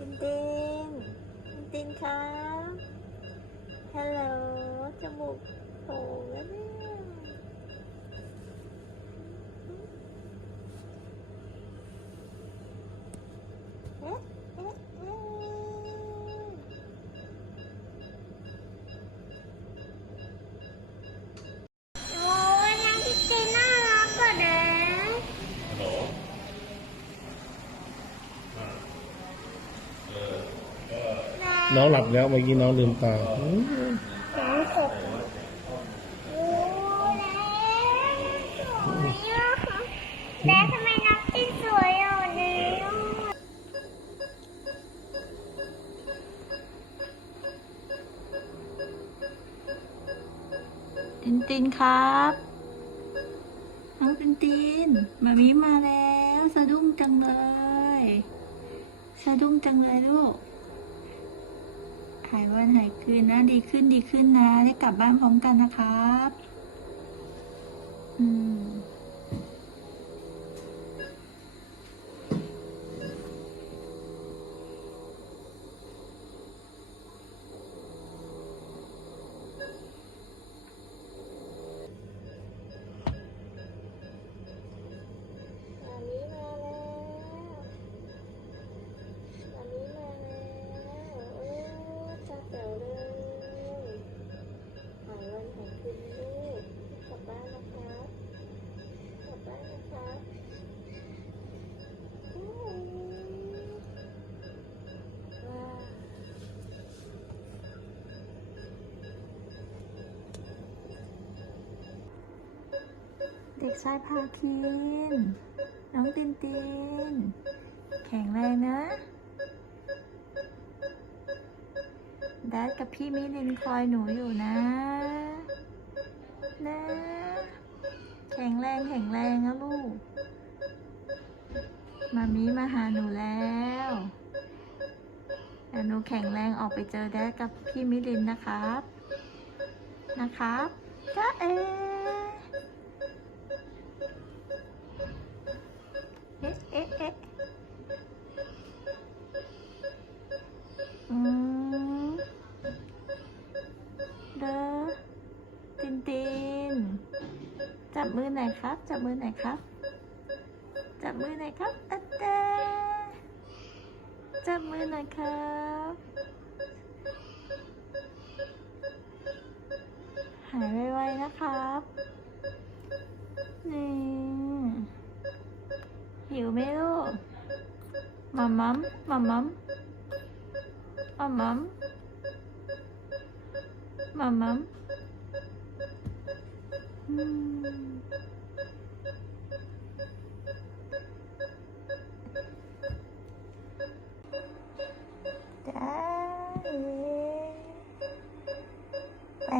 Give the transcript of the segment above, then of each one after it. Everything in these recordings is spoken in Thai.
ตินตินตินตินครับฮัลโหลจมูกโผล่แล้วเนี่ยเอ๊ะเอ๊ะเอ๊ะ โอ้ยน้องพี่เจน่ารักกว่าเดิม น้องหลับแล้วเมื่อกี้น้องลืมตาน้องสร็จโอ้แล้วทำไมน้องตินสวยอะวันนี้ตินตินครับ น้องตินตินมามีมาแล้ว สะดุ้งจังเลย สะดุ้งจังเลยลูก หายวันหายคืนนะดีขึ้นดีขึ้นนะ ได้กลับบ้านพร้อมกันนะครับ อืม ด็กชายพาคิน น้องตินติน แข็งแรงนะแดดกับพี่มิลินคอยหนูอยู่นะ นะ แข็งแรงแข็งแรงนะลูก มามีมาหาหนูแล้วเดี๋ยวหนูแข็งแรงออกไปเจอแดดกับพี่มิลินนะครับ นะครับจ้าเอ บมือหน่อยครับ จับมือหน่อยครับ จับมือหน่อยครับอัตเต้จับมือหน่อยครับ หายไวๆนะครับนี่หิวไหมลูกมัมมัมมัมมัมมัมมัมมัมมัม ไป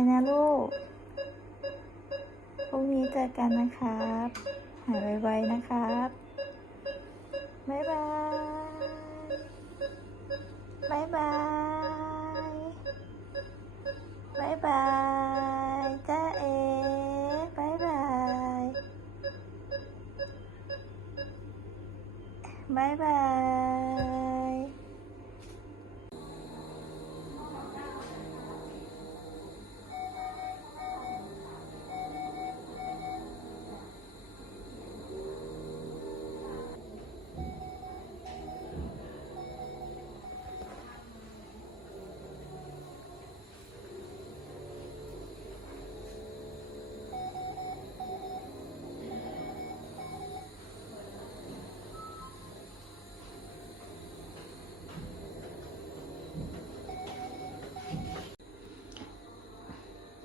นะลูก พรุ่งนี้เจอกันนะครับ หายไวๆนะครับ บ๊ายบาย บ๊ายบาย บ๊ายบาย bye bye.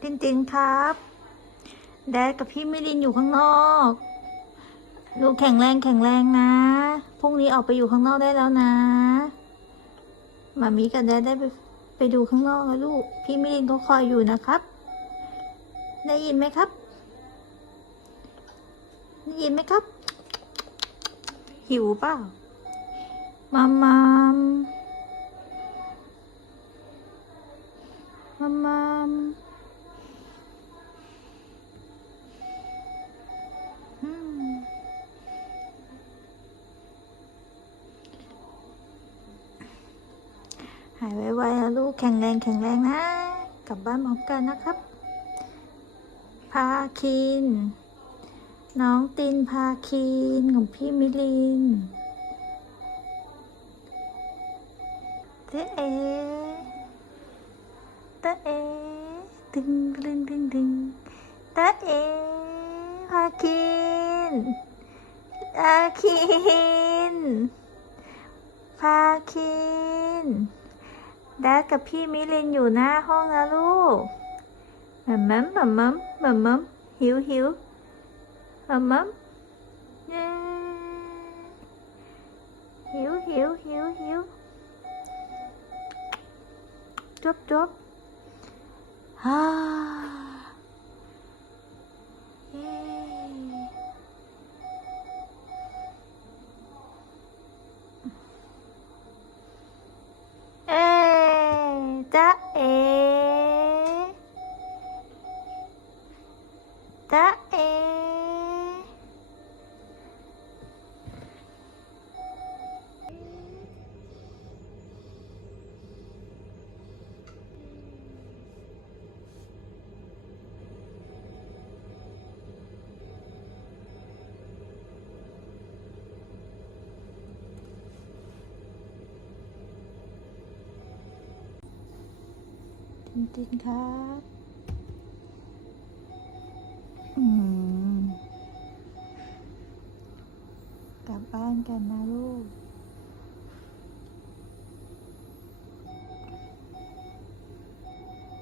ตินตินครับ แดดกับพี่มิลินอยู่ข้างนอกดูแข็งแรงแข็งแรงนะ พรุ่งนี้ออกไปอยู่ข้างนอกได้แล้วนะมามีกับแดดได้ไปไปดูข้างนอกนะลูก พี่มิลินก็คอยอยู่นะครับ ได้ยินไหมครับ ได้ยินไหมครับ หิวเปล่ามัมมัมมัมมัม อืม หายไวๆนะลูก แข็งแรงแข็งแรงนะ กลับบ้านพร้อมกันนะครับ พาคิน น้องตินพาคินของพี่มิลินเตเอเตะเอตึงตึงตึงตึงตะเอพาคินพาคินพาคิน ดดกับพี่มิลินอยู่หน้าห้องนะลูกมัมมัมมัมมัมมัมมัมหิวหิวมัมมัมเย้หิวหิวหิวหิวจบจบฮ่า ริงๆครับกลับบ้านกันนะลูก